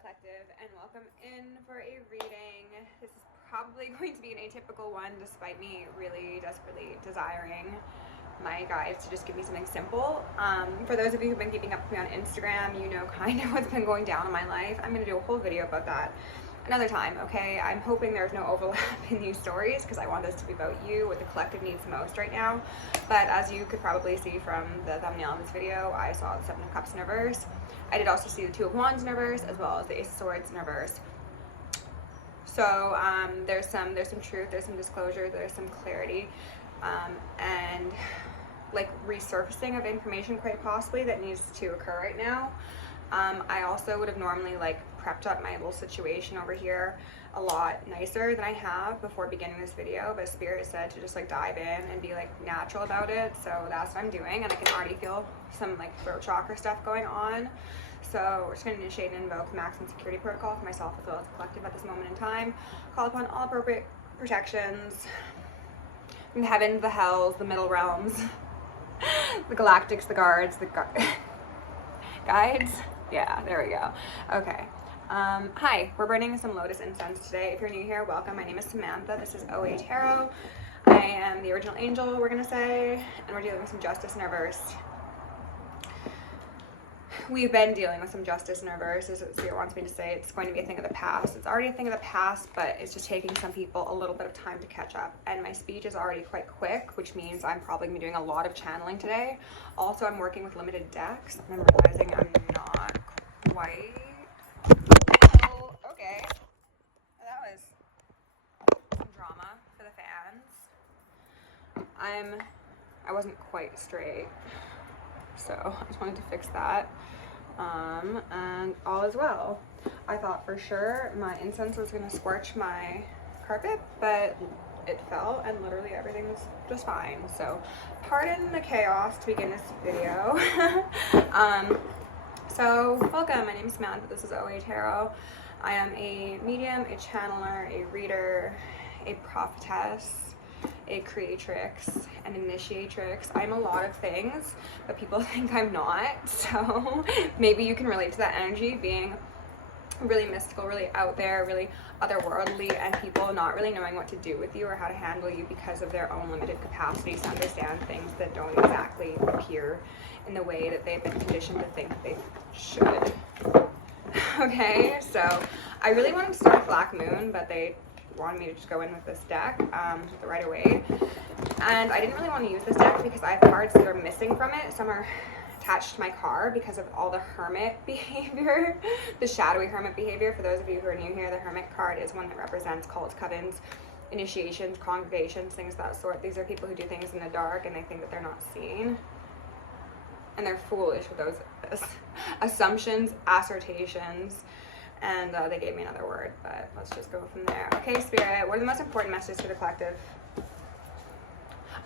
Collective, and welcome in for a reading. This is probably going to be an atypical one, despite me really desperately desiring my guides to just give me something simple. For those of you who've been keeping up with me on Instagram, you know kind of what's been going down in my life. I'm going to do a whole video about that another time, okay? I'm hoping there's no overlap in these stories because I want this to be about you, what the collective needs most right now. But as you could probably see from the thumbnail of this video, I saw the Seven of Cups in reverse. I did also see the Two of Wands in reverse, as well as the Ace of Swords in reverse. So there's some truth, there's some disclosure, there's some clarity, and like resurfacing of information quite possibly that needs to occur right now. I also would have normally like prepped up my little situation over here a lot nicer than I have before beginning this video, but Spirit said to just like dive in and be like natural about it, so that's what I'm doing, and I can already feel some like throat chakra stuff going on. So we're just going to initiate and invoke the maximum security protocol for myself as well as the collective at this moment in time. Call upon all appropriate protections from the heavens, the hells, the middle realms, the galactics, the guards, the guides. Yeah, there we go. Okay. Hi, we're burning some lotus incense today. If you're new here, welcome. My name is Samantha. This is OAtarot. I am the original angel, we're going to say, and we're dealing with some justice in reverse. We've been dealing with some justice in reverse, as Spirit wants me to say. It's going to be a thing of the past. It's already a thing of the past, but it's just taking some people a little bit of time to catch up. And my speech is already quite quick, which means I'm probably going to be doing a lot of channeling today. Also, I'm working with limited decks. I'm realizing I'm not quite... Oh, okay. That was some drama for the fans. I wasn't quite straight, so I just wanted to fix that. And all is well. I thought for sure my incense was going to scorch my carpet, but it fell and literally everything was just fine. So pardon the chaos to begin this video. So welcome, my name is Samantha, this is OAtarot. I am a medium, a channeler, a reader, a prophetess, a creatrix, an initiatrix. I'm a lot of things, but people think I'm not, so maybe you can relate to that energy, being really mystical, really out there, really otherworldly, and people not really knowing what to do with you or how to handle you because of their own limited capacities to understand things that don't exactly appear in the way that they've been conditioned to think they should. Okay, so I really wanted to start with Black Moon, but they wanted me to just go in with this deck right away, and I didn't really want to use this deck because I have cards that are missing from it. Some are attached to my car because of all the hermit behavior, the shadowy hermit behavior. For those of you who are new here, the hermit card is one that represents cults, covens, initiations, congregations, things of that sort. These are people who do things in the dark and they think that they're not seen, and they're foolish with those assumptions, assertions. And they gave me another word, but let's just go from there. Okay, Spirit, what are the most important messages for the collective?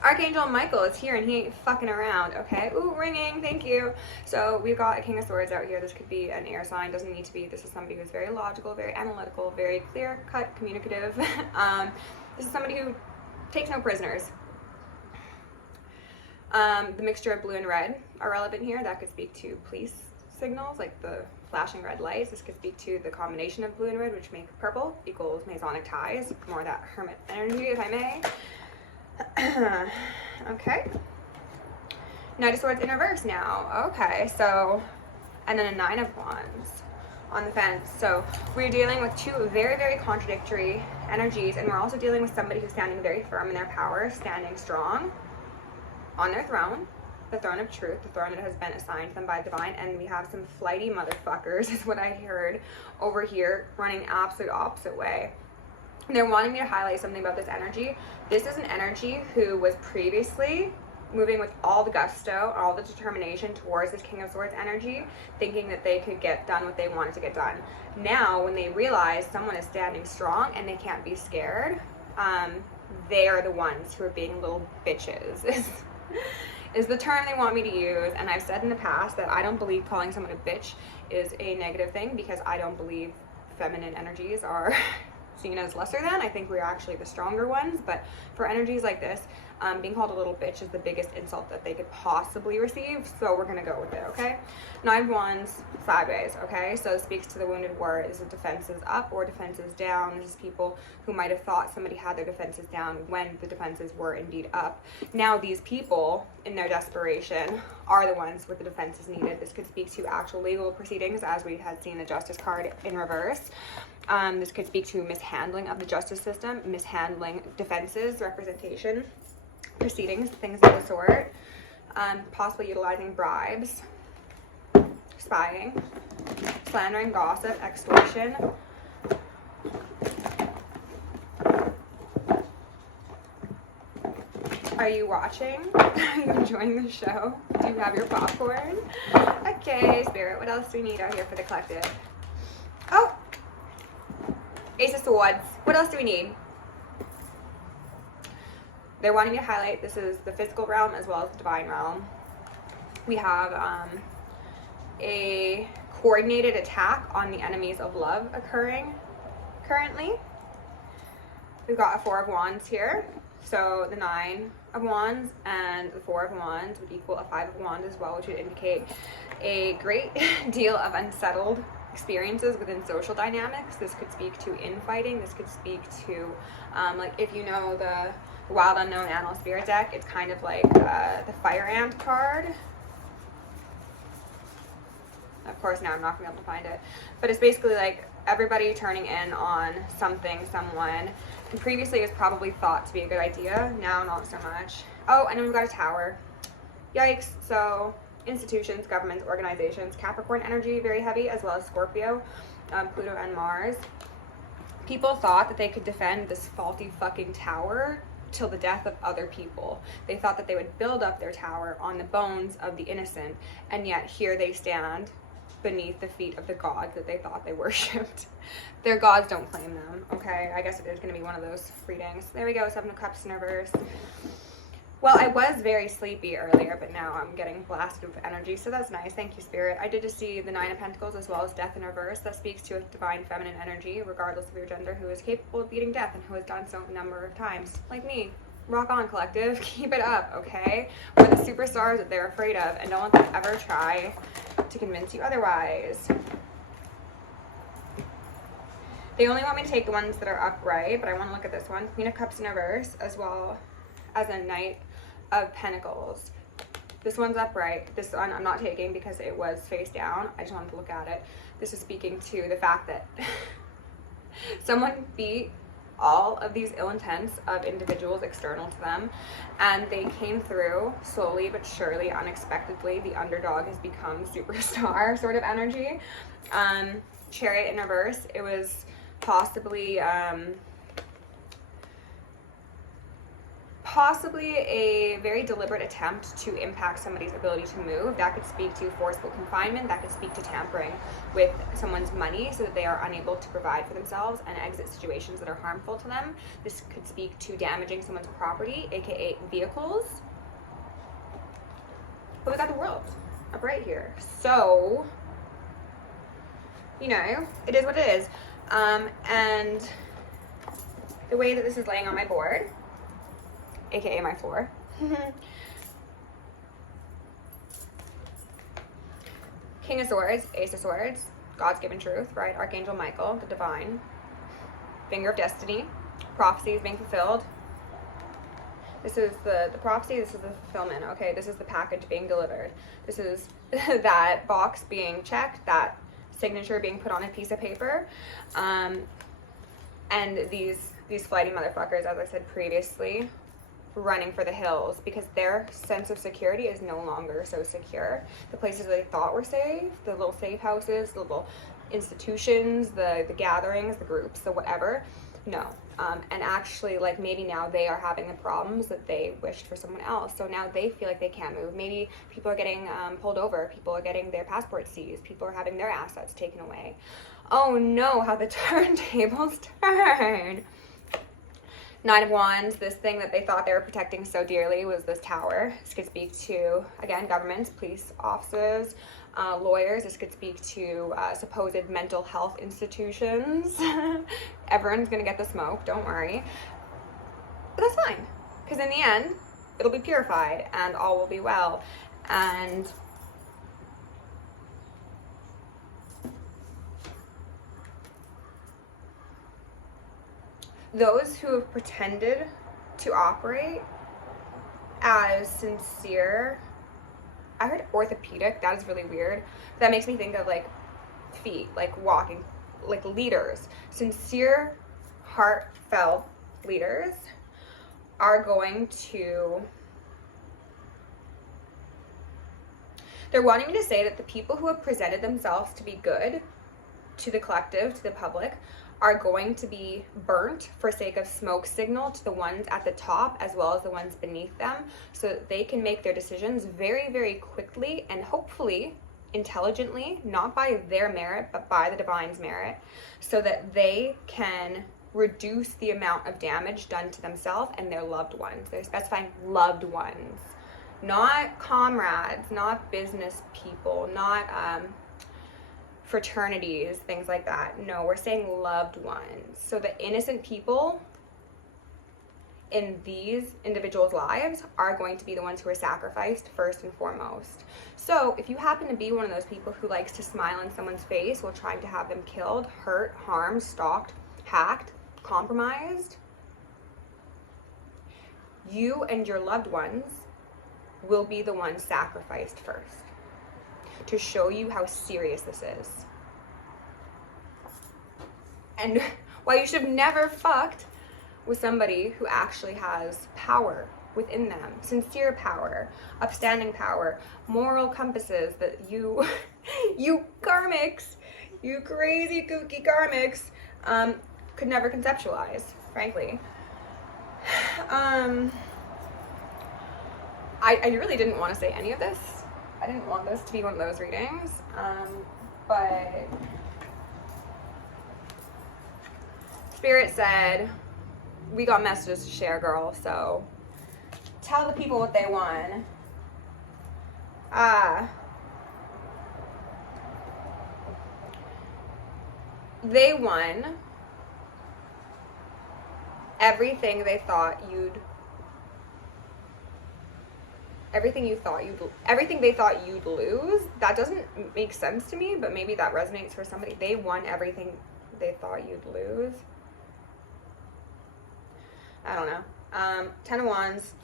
Archangel Michael is here and he ain't fucking around, okay? Ooh, ringing, thank you. So we've got a King of Swords out here. This could be an air sign, doesn't need to be. This is somebody who's very logical, very analytical, very clear-cut, communicative. This is somebody who takes no prisoners. The mixture of blue and red are relevant here. That could speak to police signals, like the flashing red lights. This could speak to the combination of blue and red, which make purple equals Masonic ties. More of that hermit energy, if I may. Okay. Knight of Swords in reverse now. Okay, so, and then a Nine of Wands on the fence. So we're dealing with two very, very contradictory energies, and we're also dealing with somebody who's standing very firm in their power, standing strong on their throne. The throne of truth, the throne that has been assigned to them by the divine, and we have some flighty motherfuckers, is what I heard over here, running absolute opposite way. And they're wanting me to highlight something about this energy. This is an energy who was previously moving with all the gusto, all the determination towards this King of Swords energy, thinking that they could get done what they wanted to get done. Now, when they realize someone is standing strong and they can't be scared, they are the ones who are being little bitches. Is the term they want me to use. And I've said in the past that I don't believe calling someone a bitch is a negative thing, because I don't believe feminine energies are seen as lesser than. I think we're actually the stronger ones, but for energies like this, Being called a little bitch is the biggest insult that they could possibly receive, so we're gonna go with it, okay? Nine of Wands, sideways, okay? So it speaks to the wounded warrior. Is it defenses up or defenses down? This is people who might have thought somebody had their defenses down when the defenses were indeed up. Now these people, in their desperation, are the ones with the defenses needed. This could speak to actual legal proceedings, as we had seen the Justice card in reverse. This could speak to mishandling of the justice system, mishandling defenses, representation, proceedings, things of the sort, possibly utilizing bribes, spying, slandering, gossip, extortion. Are you watching? Are you enjoying the show? Do you have your popcorn? Okay, Spirit, what else do we need out here for the collective? Oh! Ace of Swords. What else do we need? They're wanting me to highlight, this is the physical realm as well as the divine realm. We have a coordinated attack on the enemies of love occurring currently. We've got a Four of Wands here. So the Nine of Wands and the Four of Wands would equal a Five of Wands as well, which would indicate a great deal of unsettled experiences within social dynamics. This could speak to infighting. This could speak to, like, if you know the Wild Unknown Animal Spirit deck, it's kind of like the Fire Ant card. Of course, now I'm not going to be able to find it. But it's basically like everybody turning in on something, someone. And previously it was probably thought to be a good idea. Now, not so much. Oh, and then we've got a Tower. Yikes. So, institutions, governments, organizations. Capricorn energy, very heavy, as well as Scorpio, Pluto, and Mars. People thought that they could defend this faulty fucking tower till the death of other people. They thought that they would build up their tower on the bones of the innocent, and yet here they stand beneath the feet of the gods that they thought they worshipped. Their gods don't claim them, okay? I guess it is going to be one of those readings. There we go, Seven of Cups in reverse. Well, I was very sleepy earlier, but now I'm getting blasted with energy, so that's nice. Thank you, Spirit. I did just see the Nine of Pentacles as well as Death in reverse. That speaks to a divine feminine energy, regardless of your gender, who is capable of beating death and who has done so a number of times. Like me. Rock on, collective. Keep it up, okay? We're the superstars that they're afraid of, and don't let them ever try to convince you otherwise. They only want me to take the ones that are upright, but I want to look at this one. Queen of Cups in reverse, as well as a Knight of Pentacles. This one's upright. This one I'm not taking because it was face down. I just wanted to look at it. This is speaking to the fact that someone beat all of these ill intents of individuals external to them, and they came through slowly but surely, unexpectedly. The underdog has become superstar sort of energy. Chariot in reverse, it was possibly a very deliberate attempt to impact somebody's ability to move. That could speak to forceful confinement. That could speak to tampering with someone's money so that they are unable to provide for themselves and exit situations that are harmful to them. This could speak to damaging someone's property, aka vehicles. But we got the World up right here. So, you know, it is what it is. And the way that this is laying on my board, aka my floor. King of Swords, Ace of Swords, God's given truth, right? Archangel Michael, the divine. Finger of destiny, prophecies being fulfilled. This is the prophecy, this is the fulfillment, okay? This is the package being delivered. This is that box being checked, that signature being put on a piece of paper. And these flighty motherfuckers, as I said previously, running for the hills because their sense of security is no longer so secure. The places they thought were safe, the little safe houses, the little institutions, the gatherings, the groups, the whatever, no. And actually, like, maybe now they are having the problems that they wished for someone else. So now they feel like they can't move. Maybe people are getting pulled over. People are getting their passports seized. People are having their assets taken away. Oh no, how the turntables turn. Nine of Wands, this thing that they thought they were protecting so dearly was this tower. This could speak to, again, governments, police officers, lawyers. This could speak to supposed mental health institutions. Everyone's going to get the smoke, don't worry. But that's fine, because in the end, it'll be purified and all will be well. And those who have pretended to operate as sincere, I heard orthopedic, that is really weird. That makes me think of like feet, like walking, like leaders. Sincere, heartfelt leaders are going to, they're wanting me to say that the people who have presented themselves to be good to the collective, to the public, are going to be burnt for sake of smoke signal to the ones at the top as well as the ones beneath them, so that they can make their decisions very, very quickly and hopefully intelligently, not by their merit, but by the divine's merit, so that they can reduce the amount of damage done to themselves and their loved ones. They're specifying loved ones, not comrades, not business people, not fraternities, things like that. No, we're saying loved ones. So the innocent people in these individuals' lives are going to be the ones who are sacrificed first and foremost. So if you happen to be one of those people who likes to smile in someone's face while trying to have them killed, hurt, harmed, stalked, hacked, compromised, you and your loved ones will be the ones sacrificed first, to show you how serious this is. And why you should have never fucked with somebody who actually has power within them, sincere power, upstanding power, moral compasses that you, you karmics, you crazy kooky karmics, could never conceptualize, frankly. I really didn't want to say any of this. I didn't want this to be one of those readings, but Spirit said, we got messages to share, girl, so tell the people what they want. They won everything they thought everything they thought you'd lose. That doesn't make sense to me, but maybe that resonates for somebody. They won everything they thought you'd lose. I don't know. 10 of Wands,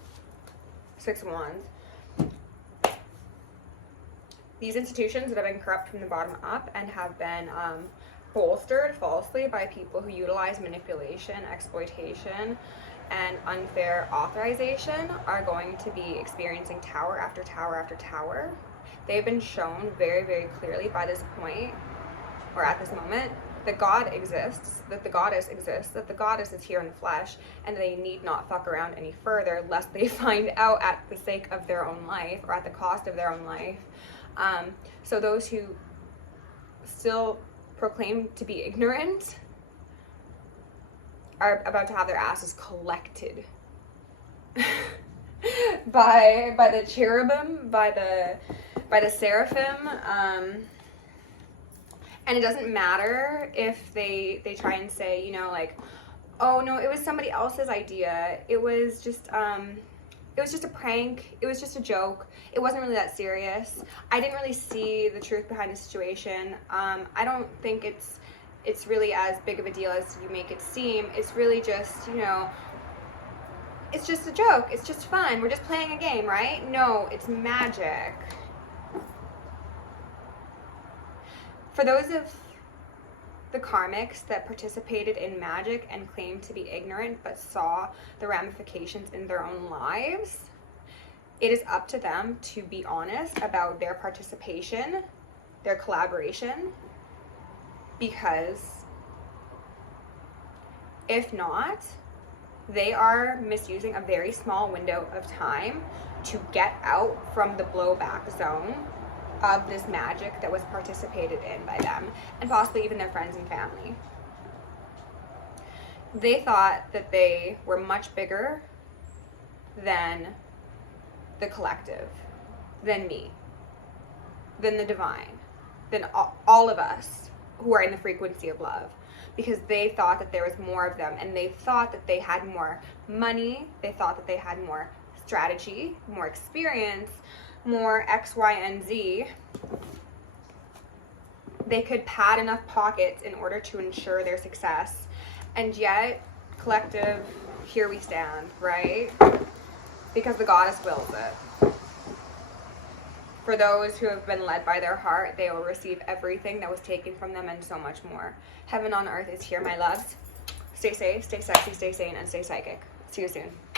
6 of Wands. These institutions that have been corrupt from the bottom up and have been bolstered falsely by people who utilize manipulation, exploitation, and unfair authorization are going to be experiencing tower after tower after tower. They've been shown very, very clearly by this point, or at this moment, that God exists, that the goddess exists, that the goddess is here in the flesh, and they need not fuck around any further lest they find out at the sake of their own life or at the cost of their own life. So those who still proclaim to be ignorant are about to have their asses collected by the cherubim, by the seraphim, and it doesn't matter if they try and say, you know, like, oh no, it was somebody else's idea, it was just a prank, it was just a joke, it wasn't really that serious, I didn't really see the truth behind the situation, I don't think it's really as big of a deal as you make it seem, it's really just, you know, it's just a joke, it's just fun, we're just playing a game, right? No, it's magic. For those of the karmics that participated in magic and claimed to be ignorant but saw the ramifications in their own lives, it is up to them to be honest about their participation, their collaboration, because if not, they are misusing a very small window of time to get out from the blowback zone of this magic that was participated in by them, and possibly even their friends and family. They thought that they were much bigger than the collective, than me, than the divine, than all of us who are in the frequency of love, because they thought that there was more of them, and they thought that they had more money, they thought that they had more strategy, more experience, more X, Y, and Z, they could pad enough pockets in order to ensure their success. And yet, collective, here we stand, right? Because the goddess wills it. For those who have been led by their heart, they will receive everything that was taken from them and so much more. Heaven on earth is here, my loves. Stay safe, stay sexy, stay sane, and stay psychic. See you soon.